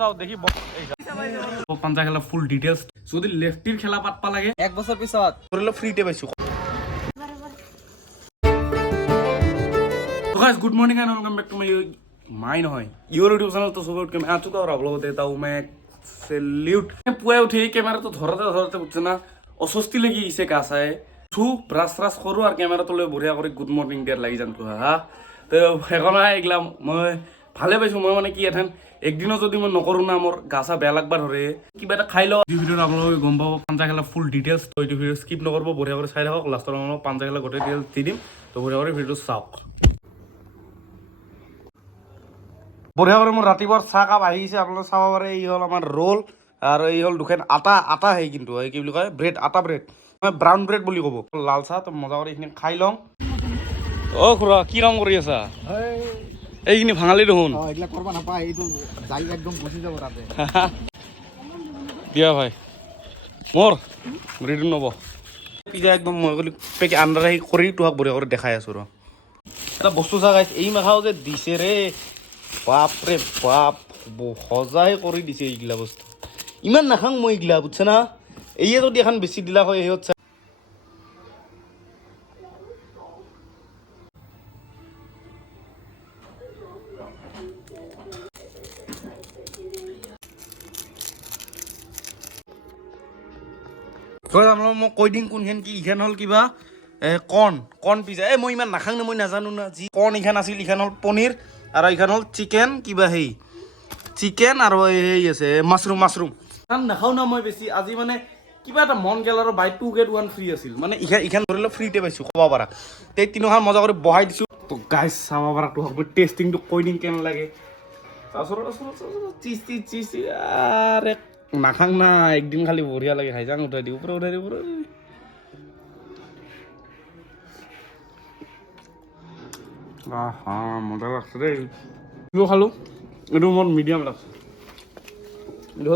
চাও দেখি পাঞ্জা খেলা ফুল ডিটেইলছ যদি লেফটিৰ খেলা পাতপা লাগে এক বছৰ পিছত ধৰিলো ফ্ৰীতে পাইছো तो guys good morning and welcome back to my নহয় योर यूट्यूब चैनल तो सुबह उठ के मैं आ चुका और आप लोगों को देता हूं मैं सैल्यूट पुए उठे कैमरा तो धरते बुझছে না অস্বস্তি লাগি ইসে কাছে থু ব্রাশ ব্রাশ করো আর ক্যামেরা তোলে বঢ়িয়া করে গুড মর্নিং দেয়ার লাগি যাম তো হা তো এখন এগলাম মই ভালে পাইছো মই মানে কি এথান একদিনও যদি মই নকৰো না মোৰ গাছা বেয়া লাগবা ধৰে কিবা এটা খাই লও এই ভিডিওত আপোনালোকে গম পাব পাঞ্জা খেলা ফুল ডিটেইলছ তো এই ভিডিও স্কিপ নকৰব বঢ়িয়া কৰে চাই থাকক লাষ্টৰ মই পাঞ্জা খেলা গোটেই ডিটেইলছ দি দিম তো বঢ়িয়া কৰে ভিডিও চাওক বঢ়িয়া কৰে মোৰ ৰাতিপুৱাৰ চাহ কাপ আহিছে আপোনালোকে চাব পাৰে এই হল আমাৰ ৰোল আৰু এই হল দুখন আটা হেই কিন্তু এই কি বুলি কয় ব্ৰেড আটা ব্ৰেড মই ব্ৰাউন ব্ৰেড বুলি ক'ব লাল চাহ তো মজা কৰি এইখিনি খাই লওঁ অ খুৰা কি কাম কৰি আছা এইখিনি ভাঙালি দেখোন এইবিলাক কৰিব নাপায় এইটো যাই একদম গুচি যাব তাতে দিয়া ভাই মোৰ ৰেডি নব পিজা একদম মই গলি পেকে আন্ডাৰ আহি কৰি তোহাক বঢ়িয়া কৰি দেখাই আছো ৰ এটা বস্তু চা গাইছ এই মাখাও যে দিছে ৰে বাপৰে বাপ সজাই কৰি দিছে এইগিলা বস্তু ইমান নাখাং মই এইগিলা বুঝছে না এইয়ে যদি এখন বেছি দিলা হয় এই হচ্ছে মই কৈ দিম কোনখন কি ইখান হল কিবা কৰ্ণ পিজা মই ইমান নাখাং না মই নাজানো না যি কৰ্ণ ইখান আছিল ইখান হল পনীৰ আৰু ইখান হল চিকেন কিবা হেই চিকেন আৰু এই আছে মাছৰুম নাখাও না মই বেছি আজি মানে কিবা এটা মন গেল আৰু বাই 2 get 1 ফ্ৰী আছিল মানে ইখান ধৰিলে ফ্ৰীতে পাইছো ক'ব পাৰা তে তিনিখন মজা কৰি বহাই দিছো তো গাইছ চাব পাৰা তো হ'ব টেষ্টিংটো কৈ দিম কেনে লাগে চিজ আৰে নাখাং না একদিন খালি বঢ়িয়া লাগে খাই যাং উঠাই দিওঁ উঠাই দিওঁ মজা লাগছে দেই কিয় খালো এইটো মোৰ মিডিয়াম লাগছে এইটো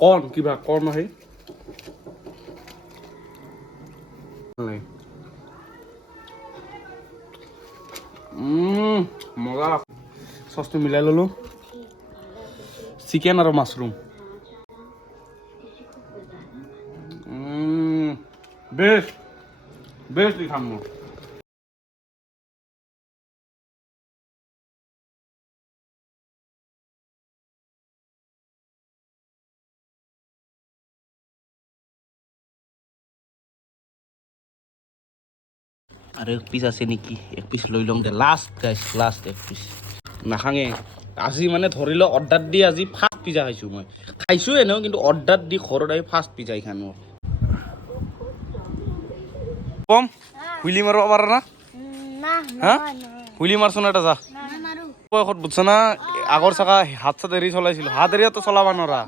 হ'ল কৰ্ণ আহি মজা লাগছে চচটো মিলাই ললো চিকেন আৰু মাছৰুম বেষ্ট খাম মই আৰু এক পিস আছে নেকি এক পিস লৈ লম দে লাষ্ট এক পিস নাখাঙে আজি মানে ধৰি ল অৰ্ডাৰ দি আজি ফাৰ্ষ্ট পিজা খাইছো মই খাইছো এনেও কিন্তু অৰ্ডাৰ দি ঘৰত আহি ফাৰ্ষ্ট পিজা খান মোৰ কম হুইলি মারব পারা না হ্যাঁ হুইলি মারছো না এটা যা কত বুঝছ না আগর চাকা হাত সাত এরি চলাইছিল হাত এরিয়া তো চলাবা নরা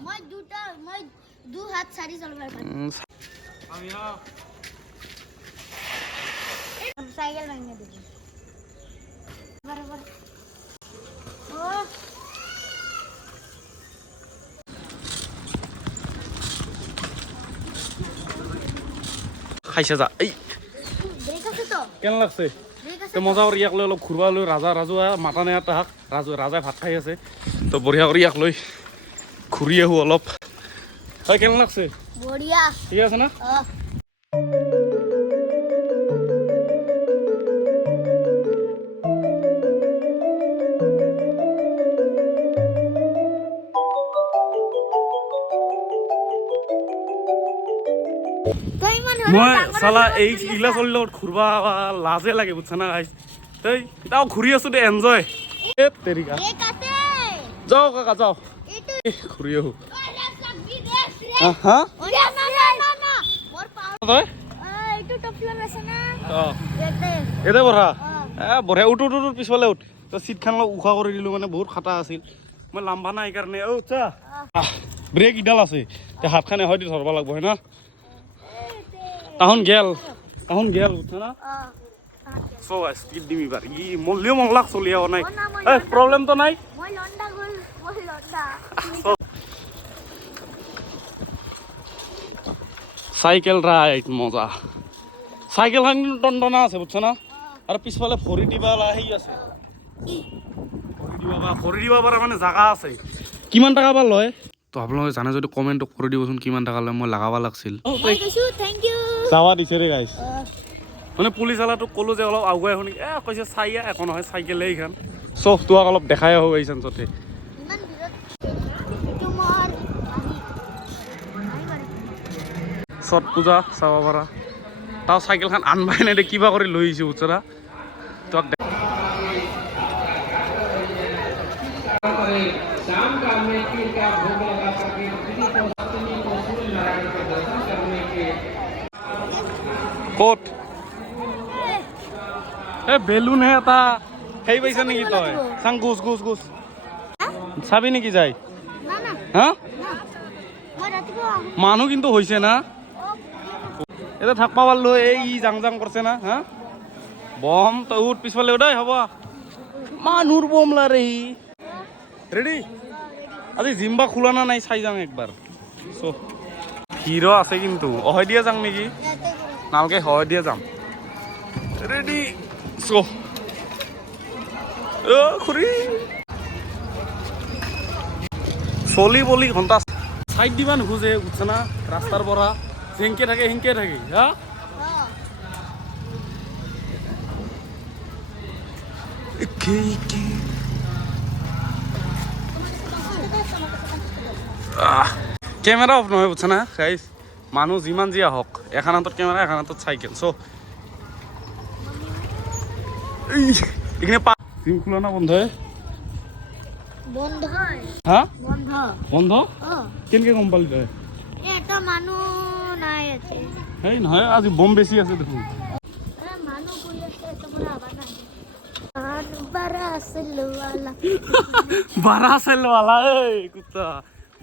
খাইছে যা এই কেন লাগছে মজা কৰি ইয়াক লৈ অলপ ঘূৰবা লৈ ৰাজুৱা মাতা নাই তাহাক ৰাজাই ভাত খাই আছে তো বঢ়িয়া কৰি ইয়াক লৈ ঘূৰি আহো অলপ হয় কেন লাগছে বঢ়িয়া ঠিক আছে না মই চালা এইগিলা চলিৰ লগত ঘূৰবা লাজে লাগে বুঝছা না গাইছ তই তাও ঘূৰি আছো দে এনজয় তেৰিকা যাও কাকা যাও ঘূৰি আহো এতে বঢ়া বঢ়িয়া উঠ পিছফালে উঠ তই চিটখান অলপ উশাহ কৰি দিলো মানে বহুত খাটা আছিল মই লাম্বা নাই সেইকাৰণে চা ব্ৰেক ইডাল আছে হাতখানে হয়তো ধৰবা লাগব হয় না তাহন গেল বুঝছ না সো স্পিড দিমি পার ই মল্লিও মংলাক চলি আও নাই এ প্রবলেম তো নাই মই লন্ডা গল সাইকেল রাইড মজা সাইকেল খান টনটনা আছে বুঝছ না আর পিছফালে ভৰি দিবা হেই আছে ভৰি দিবা পাৰা মানে জাগা আছে কিমান টকা বা লয় তো আপোনালোকে জানে যদি কমেণ্ট কৰি দিবচোন কিমান টকা লয় মই লগাব লাগিছিল যাবা দিছে ৰে গাইছ মানে পুলিচ আলাটোক ক'লো যে অলপ আগুৱাই শুনি কৈছে চাইয়া একো নহয় চাইকেলে এইখন চব তোমাক অলপ দেখাই আহোঁ এই চেঞ্চতে ছট পূজা চাব পাৰা তাৰ চাইকেলখন আনবাই নাই দে কিবা কৰি লৈ আহিছে উচৰা তোমাক ক'ত এ বেলুন হে এটা সেই পাইছা নেকি তই চাং গোছ গোছ গোছ চাবি নেকি যাই হা মানুহ কিন্তু হৈছে না এটা থাকবা পারলো এই জাং জাং করছে না হ্যাঁ বম তো উঠ পিছফালে ওটাই হব মানুর বম লারে রেডি আজি জিম্বা খোলা না নাই চাই যাং একবার সো হিরো আছে কিন্তু অহয় দিয়ে যাং নাকি নালকে হয় দিয়ে যাম রেডি সো ও খুরি চলি বলি ঘন্টা সাইড দিবা নুখোজে বুঝছে না রাস্তার পৰা হেংকে থাকে হা কেমেৰা অফ নহয় বুঝছে না গাইছ মানুহ যিমান যি আহক এখন হাতত কেমেৰা এখন হাতত চাইকেল চ' এইখিনি জিম খোলা না বন্ধ হা বন্ধ কেনেকে গম পালি তই এটা মানুহ নাই আছে এই নহয় আজি বম বেছি আছে দেখোন মানুহ বহি আছে তোমাৰ আবাজ নাই বাৰাসেল वाला এই কুত্তা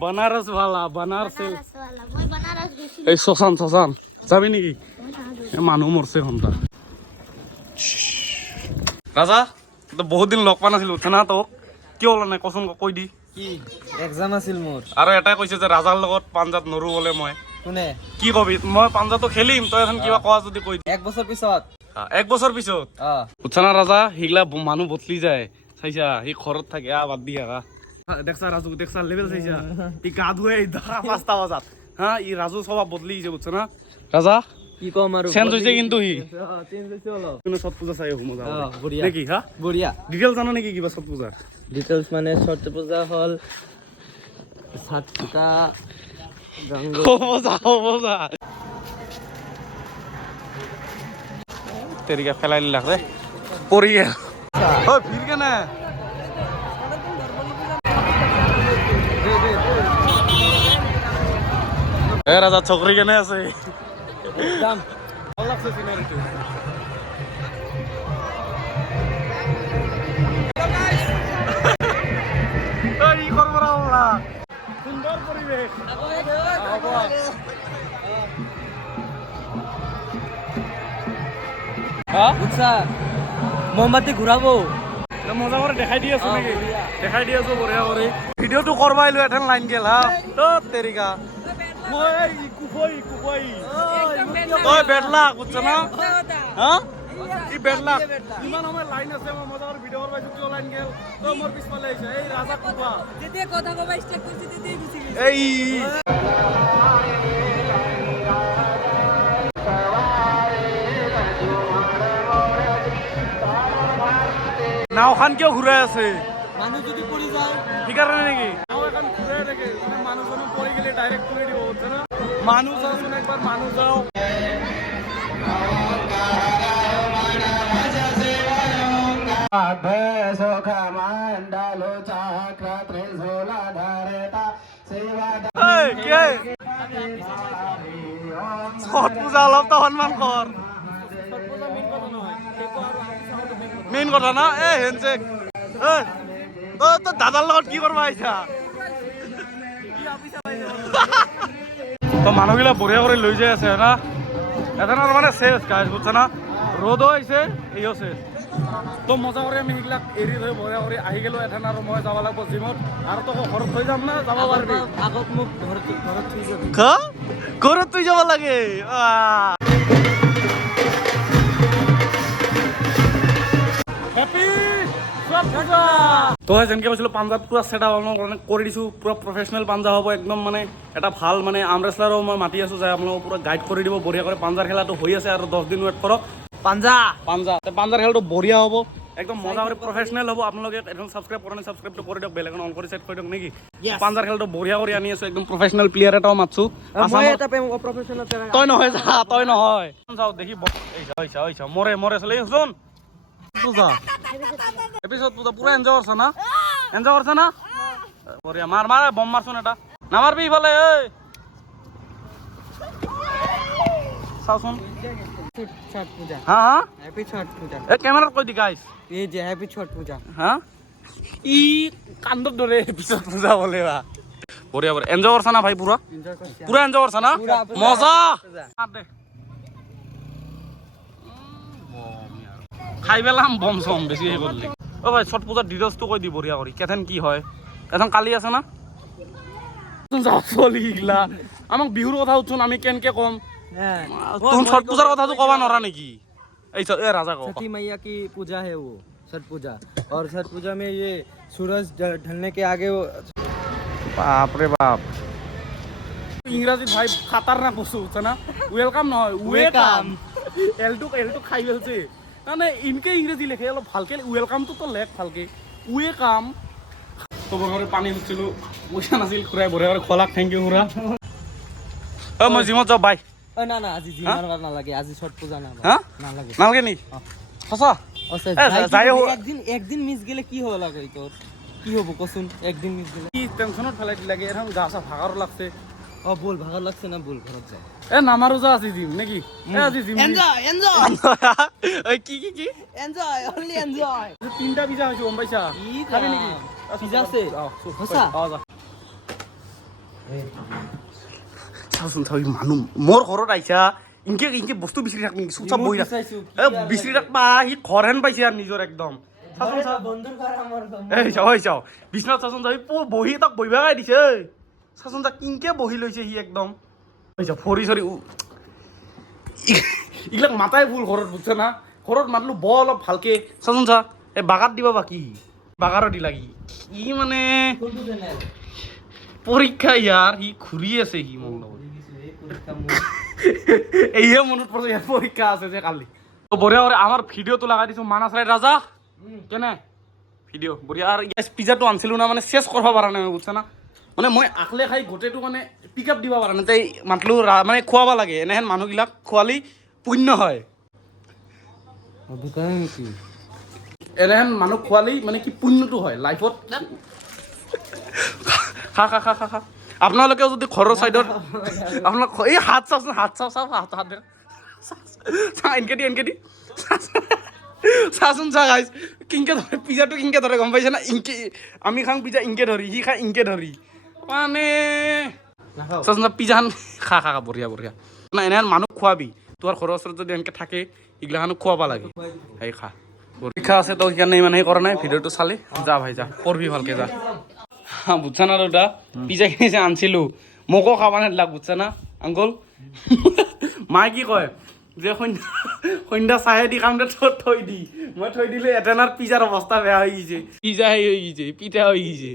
বানাৰস वाला বানাৰসেল মই বানাৰস গৈছিলো এই শশান যাবি নেকি মানুহ মরছে ঘন্টা রাজা তো বহুত দিন লগ পা নাছিল উঠে না তোক কিয় ওলা নাই কচোন কৈ দি কি এক্সাম আছিল মোৰ আৰু এটাই কৈছে যে ৰাজাৰ লগত পাঞ্জাত নৰু বলে মই কোনে কি কবি মই পাঞ্জাতো খেলিম তই এখন কিবা কোৱা যদি কৈ এক বছৰ পিছত এক বছৰ পিছত উঠছা না ৰাজা সেইগিলা মানুহ বদলি যায় চাইছা সি ঘৰত থাকে বাদ দি আহা দেখছা ৰাজু দেখছা লেভেল চাইছা ই গা ধুৱে 5টা বজাত হা ই ৰাজু স্বভাৱ বদলি গৈছে বুঝছ না ৰাজা কি কম আৰু চেঞ্জ হৈছে কিন্তু সি চেঞ্জ হৈছে অলপ কিন্তু ছট পূজা চাই মজা বঢ়িয়া নেকি হা বঢ়িয়া ডিটেইলছ জানো নেকি কিবা ছট পূজা ডিটেইলছ মানে ছট পূজা হল 7টা মজা তেৰিকা ফেলাই দিলাক ৰে পৰি গেল ঐ ভিৰ কেনে এ ৰাজা চকৰি কেনে আছে দাম ভাল লাগছে চিনাৰীটো ই কৰব ৰা সুন্দৰ পৰিৱেশ বুঝছা মোমবাতি ঘূৰাব মজা করে দেখাই দি আছো নাকি দেখাই দি আছো বঢ়িয়া করে ভিডিওটো করবাই লো এঠান লাইন গেল হা তো তেরিকা মই কুফাই ওই বেটলা বুঝছ না হ্যাঁ ই বেটলা ইমান আমার লাইন আছে মই মজা করে ভিডিও করবাইছো তো লাইন গেল তো মোর পিছফালে আইছে এই রাজা কুফা যেতে কথা কবা স্টার্ট করছি তেতেই গুছি গেছে এই নাওখান কিয় ঘূৰাই আছে মানুহ যদি পৰি যায় সেইকাৰণে নেকি নাও এখন ঘূৰাই থাকে মানে মানুহজনো পৰি গেলে ডাইৰেক্ট কৰি দিব বুঝছে না মানুহ যাওচোন একবাৰ মানুহ যাও ছট পূজা অলপ তো সন্মান কৰ মেইন কথা না এ হেনচেক তো দাদাৰ লগত কি কৰবা আহিছা তো মানুহগিলা বঢ়িয়া কৰি লৈ যাই আছে না এজনৰ মানে চেছ গাইছ বুঝছে না ৰ'দো আহিছে এইও চেছ তো মজা কৰি আমি সেইগিলাক এৰি থৈ বঢ়িয়া কৰি আহি গেলো এঠান আৰু মই যাব লাগিব জিমত আৰু তোক ঘৰত থৈ যাম না যাব পাৰিবি আগত মোক ঘৰত থৈ যাবি ঘৰত থৈ যাব লাগে হেপী তো যেনেকৈ কৈছিলোঁ পাঞ্জাত পূৰা ছেট আপ আপোনালোকৰ কাৰণে কৰি দিছোঁ পূৰা প্ৰফেচনেল পাঞ্জা হ'ব একদম মানে এটা ভাল মানে আৰ্ম ৰেচলাৰো মই মাতি আছোঁ যে আপোনালোকক পূৰা গাইড কৰি দিব বঢ়িয়া কৰি পাঞ্জাৰ খেলাটো হৈ আছে আৰু 10 দিন ৱেইট কৰক পাঞ্জাৰ খেলটো বঢ়িয়া হ'ব একদম মজা কৰি প্ৰফেচনেল হ'ব আপোনালোকে এখন ছাবস্ক্ৰাইব কৰা নাই ছাবস্ক্ৰাইবটো কৰি দিয়ক বেলেগ অন কৰি ছেট কৰি দিয়ক নেকি পাঞ্জাৰ খেলটো বঢ়িয়া কৰি আনি আছোঁ একদম প্ৰফেচনেল প্লেয়াৰ এটাও মাতছোঁ তই নহয় যা তই নহয় চাওঁ দেখি মৰে চলে শুন পূজা এপিসোড পূজা পুৰা এনজয় কৰছ না বঢ়িয়া মাৰ বম মাৰচোন এটা নামাৰবি ইফালে ঐ চাওচোন छठ पूजा হা हैप्पी छठ पूजा এই কেমেৰাত কৈ দি গাইছ ये जे हैप्पी छठ पूजा হা ই কান্দত ধৰে এপিসোড পূজা বলে বা বঢ়িয়া এনজয় কৰছ না ভাই পুৰা एंजॉय कर পুৰা এনজয় কৰছ না মজা মাৰ দে খাই পেলাম বম চম বেছি হেৰি কৰিলে অ' ভাই ছট পূজাৰ ডিটেইলছটো কৈ দি বঢ়িয়া কৰি কেথেন কি হয় এখন কালি আছে না চলিগলা আমাক বিহুৰ কথা উঠোন আমি কেনেকে কম তুমি ছট পূজাৰ কথাটো ক'বা নোৱাৰা নেকি এই ৰাজা কওঁ छठी मैया की पूजा है वो छठ पूजा और छठ पूजा में ये सूरज ढलने के आगे वो বাপৰে বাপ ইংৰাজীত ভাই খাতাৰনাক বস্তু বুজিছা না ৱেলকাম নহয় ৱেলকাম এলটো খাই পেলছে মানে ইনকে ইংৰাজী লেখে অলপ ভালকে ৱেলকামটোতো লেখ ভালকে ৱেলকাম চবৰ ঘৰে পানী উঠিছিলোঁ পইচা নাছিল খুৰাই বঢ়িয়া কৰি খোলাক থেংক ইউ খুৰা অ' মই জিমত যাওঁ বাই ना ना आज जी मारवा ना लगे आज छठ पूजा ना হা ना लगे নালাগে নি সঁচা अच्छा যাই একদিন মিস গেলে কি হবে লাগে তোর কি হবো কসুন একদিন মিস গেলে কি টেনশনত ফেলাই দিলাগে এখন গা চা ভাগাৰো লাগছে ও বল ভাগৰ লাগছে না বল ঘৰত যা এ নামাৰো যা আজি জিম নেকি এ আজি জিম কি এনজয় অনলি এনজয় তিনটা পিজা হৈছে গম পাইছা খাবি নেকি পিজা আছে সঁচা চাওচোন চাও মানুহ মোৰ ঘৰত আহিছা ইনকে বস্তু বিচাৰি থাক নেকি চুপচাপ বহি থাক বিচাৰি থাকবা সি ঘৰ হেন পাইছে আৰু নিজৰ একদম চাচোন চা বন্ধুর ঘর আমার এই চাও বিছনাত চাচোন চাই বহি তাক বহিবাই দিছে চাচোন চা কিনকে বহি লৈছে সি একদম ফৰি চৰি এইবিলাক মাতাই ভুল ঘৰত বুজছে না ঘৰত মাতলো অলপ ভালকে চাচোন চা এই বাগাত দিবা বাকী বাগাৰো দিলা কি মানে পৰীক্ষা ইয়াৰ সি ঘূৰি আছে সি মোৰ লগত এইহে মনত পৰিছে ইয়াৰ পৰীক্ষা আছে যে কালি বঢ়িয়া কৰি আমাৰ ভিডিঅ'টো লগাই দিছোঁ মানাছ ৰাইড ৰাজা কেনে ভিডিঅ' বঢ়িয়া আৰু পিজ্জাটো আনিছিলোঁ না মানে চেছ কৰিব পৰা নাই বুজছা না মানে মই আকলে খাই গোটেইটো মানে পিক আপ দিব পৰা নাই তাই মাতলো মানে খুৱাব লাগে এনেহেন মানুহবিলাক খোৱালি পুণ্য হয় এনেহেন মানুহ খোৱালি মানে কি পুণ্যটো হয় লাইফত খা আপোনালোকেও যদি ঘৰৰ চাইডত আপোনালোক এই হাত চাওকচোন হাত এনকে দি চাচোন চা গাইছ কিনকে ধৰে পিজ্জাটো কিনকে ধৰে গম পাইছে না ইনকে আমি খাং পিজ্জা ইনকে ধৰি সি খাই ইনকে ধৰি মানে চাচোন পিজ্জাখন খা বঢ়িয়া না এনেহেন মানুহ খোৱাবি তোৰ ঘৰৰ ওচৰত যদি এনেকে থাকে এইগিলাখানো খুৱাব লাগে সেই খা পৰীক্ষা আছে তো সেইকাৰণে ইমান সেই কৰা নাই ভিডিঅ'টো চালি যা ভাই যা পঢ়বি ভালকে যা বুজছা না দাদা পিজ্জাখিনি যে আনিছিলোঁ মোকো খাব নেলাগ বুজছা না আংকল মায়ে কি কয় যে সন্ধ্যা চাহে দি কামতে থৈ দি মই থৈ দিলে এটেনাৰ পিজ্জাৰ অৱস্থা বেয়া হৈ গৈছে পিজ্জা হৈ গৈছে পিঠা হৈ গৈছে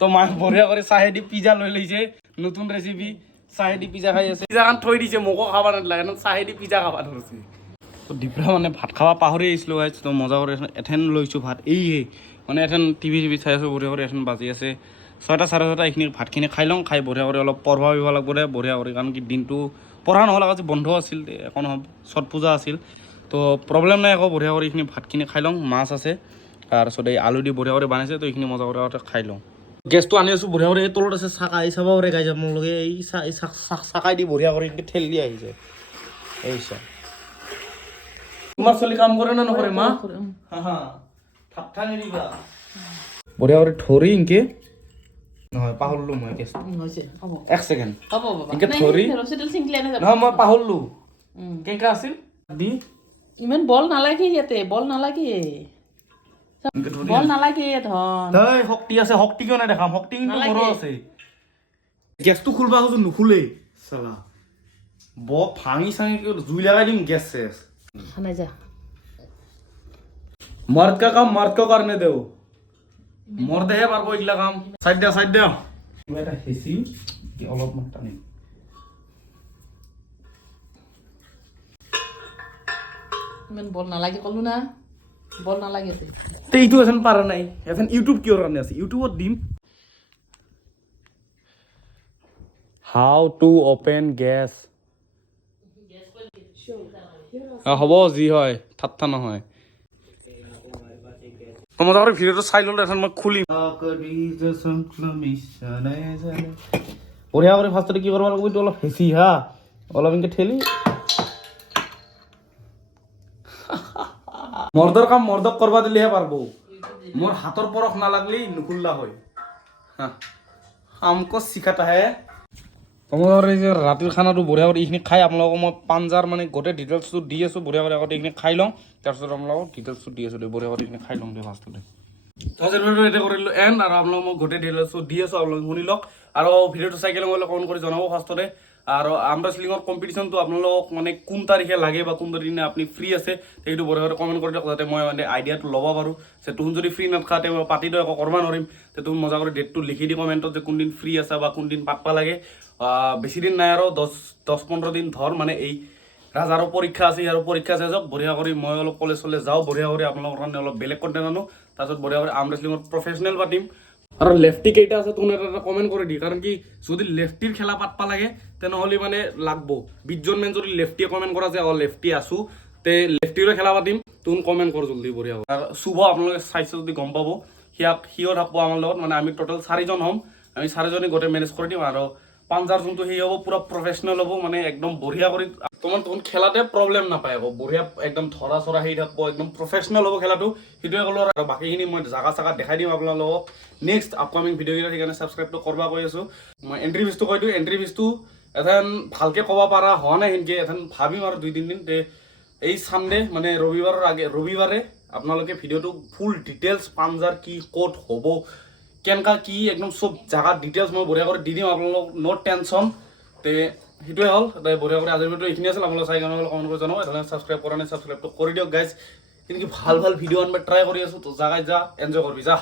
তো মায়ে বঢ়িয়া কৰি চাহে দি পিজ্জা লৈ লৈছে নতুন ৰেচিপি চাহে দি পিজ্জা খাই আছে পিজ্জাখন থৈ দিছে মোকো খাব নেলাগে চাহে দি পিজ্জা খাব ধৰিছে তো দিপৰা মানে ভাত খাব পাহৰি আহিছিলোঁ তো মজা কৰি এথেন লৈছোঁ ভাত এইহে মানে এথেন টিভি চাই আছোঁ বঢ়িয়া কৰি এথেন বাজি আছে 6টা 6:30 এইখিনি ভাতখিনি খাই লওঁ খাই বঢ়িয়া কৰি অলপ পঢ়বা দিব লাগিব দে বঢ়িয়া কৰি কাৰণ কি দিনটো পঢ়া নহ'ল আজি বন্ধ আছিল একো নহ'ব ছট পূজা আছিল তো প্ৰব্লেম নাই আকৌ বঢ়িয়া কৰি এইখিনি ভাতখিনি খাই লওঁ মাছ আছে তাৰপিছত এই আলু দি বঢ়িয়া কৰি বনাইছে তো এইখিনি মজা কৰি খাই লওঁ গেছটো আনি আছোঁ বঢ়িয়া কৰি এই তলত আছে চাকা এই চাব পাৰে গাই যাব মোৰলৈকে এই চাকাই দি বঢ়িয়া কৰি ঠেলি দি আহিছে এই চা তোমাৰ চলি কাম কৰে না নকৰে মা ঠাট্টা নিদিবা বঢ়িয়া কৰি ধৰি ইনকে নহয় পাহৰিলোঁ মই কেছটো এক ছেকেণ্ড ইনকে ধৰি নহয় মই পাহৰিলোঁ কেনেকা আছিল দি ইমান বল নালাগে ইয়াতে বল নালাগে শক্তি আছে শক্তি কিয় নাই দেখাম শক্তি কিন্তু মোৰো আছে গেছটো খুলবা খোজো নুখুলে চালা ভাঙি চাঙি জুই লগাই দিম গেছ চেছ मर्द का काम मर्द को करने दो मर्देহে পারবো এইগিলা কাম সাইড দিয়া কিবা এটা হেসি কি অলপ মান টানি ইমান বল নালাগে কলো না বল নালাগে তে এইটো এখন পাৰা নাই এখন ইউটিউব কিয় কাৰণে আছে ইউটিউবত দিম হাউ টু ওপেন গ্যাস হ'ব যি হয় ঠাট্টা নহয় তোমাদের ভিডিওটা চাই ললে এখন মই খুলিম বঢ়িয়া কৰি ফাৰ্ষ্টতে কি কৰিব লাগিব এইটো অলপ হেঁচি হা অলপ এনেকে ঠেলি মৰ্দৰ কাম মৰ্দক কৰবা দিলেহে পাৰবো মোৰ হাতৰ পৰখ নালাগলি নুখুল্লা হয় আমকো শিকাতা হে তোমাদেৰ এই যে ৰাতেৰ খানাটো বঢ়িয়া কৰে এইখিনি খাই আপোনালোকক মই পাঞ্জাৰ মানে গোটেই ডিটেইলছটো দি আছো বঢ়িয়া কৰে আগতে এইখিনি খাই লওঁ তাৰপিছত আপোনালোকক ডিটেইলছটো দি আছো বঢ়িয়া কৰে এইখিনি খাই লওঁ দে ফাৰ্ষ্টতে তাজেৰ ভিডিও এটা কৰিলো এন্ড আৰু আপোনালোকক মই গোটেই ডিটেইলছটো দি আছো আপোনালোকে শুনি লওক আৰু ভিডিওটো চাই কেনে মই কমেন্ট কৰি জনাব ফাৰ্ষ্টতে আৰু আৰ্ম ৰেসলিঙৰ কম্পিটিশনটো আপোনালোকক মানে কোন তাৰিখে লাগে বা কোন তাৰিখে আপুনি ফ্ৰী আছে সেইটো বঢ়িয়া কৰে কমেন্ট কৰি দিয়ক যাতে মই মানে আইডিয়াটো ল'ব পাৰো যে তুমি যদি ফ্ৰী নাথাকা মই পাতি দিও একো কৰবা নোৱাৰিম তে তুমি মজা কৰি ডেটটো লিখি দি কমেন্টত যে কোন দিন ফ্ৰী আছে বা কোন দিন পাতবা লাগে বেছি দিন নাই আৰু 10-15 দিন ধৰ মানে এই ৰাজাৰো পৰীক্ষা আছে আৰু পৰীক্ষা শেষ হওক বঢ়িয়া কৰি মই অলপ কলেজ চলে যাওঁ বঢ়িয়া কৰি আপোনালোকৰ কাৰণে অলপ বেলেগ কণ্টেণ্ট আনো তাৰপিছত বঢ়িয়া কৰি আৰ্ম ৰেসলিঙৰ প্ৰফেচনেল পাতিম আৰু লেফটি কেইটা আছে তুমি এটা কমেন্ট কৰি দি কাৰণ কি যদি লেফটিৰ খেলা পাতবা লাগে তেনেহ'লে মানে লাগব 20 জন মান যদি লেফটিয়ে কমেন্ট কৰা যে লেফটি আছো তে লেফটিৰে খেলা পাতিম তুমি কমেন্ট কৰ জলদি বঢ়িয়া আৰু শুভ আপোনালোকে চাইছে যদি গম পাব সিও থাকব আমাৰ লগত মানে আমি টোটাল 4 জন হ'ম আমি 4 জনে গোটে মেনেজ কৰি দিম আৰু পাঞ্জাৰ যোনটো সেই হ'ব পুৰা প্ৰফেচনেল হ'ব মানে একদম বঢ়িয়া কৰি তোমাৰ তখন খেলাতে প্ৰবলেম নাপায় আকৌ বঢ়িয়া একদম ধৰা চৰা হেৰি থাকব একদম প্ৰফেচনেল হ'ব খেলাটো সেইটোৱে ক'লো আৰু বাকীখিনি মই জাগা চাগা দেখাই দিম আপোনালোকক নেক্সট আপকামিং ভিডিঅ'কেইটা সেইকাৰণে ছাবস্ক্ৰাইবটো কৰিব কৈ আছোঁ মই এণ্ট্ৰি ফিজটো কৈ দিওঁ এণ্ট্ৰি ফিজটো এথেন ভালকৈ ক'ব পৰা হোৱা নাই সেনেকৈ এথেন ভাবিম আৰু 2-3 দিন তে এই ছানডে মানে ৰবিবাৰে আপোনালোকে ভিডিঅ'টো ফুল ডিটেইলছ পাঞ্জাৰ কি ক'ত হ'ব কেনেকা কি একদম সব জাগাত ডিটেইলছ মই বঢ়িয়া কৰি দি দিম আপোনালোক নো টেনশ্যন তে সেইটোৱে হ'ল বঢ়িয়া কৰি আজিৰ ভিডিঅ' এইখিনি আছিল আপোনালোক চাই কাৰণে কমেণ্ট কৰি জনাব এটা ছাবস্ক্ৰাইব কৰা নাই ছাবস্ক্ৰাইবটো কৰি দিয়ক গাইজ এনেকৈ ভাল ভিডিঅ' আনিব ট্ৰাই কৰি আছোঁ তো জাগাত যা এনজয় কৰিবি যা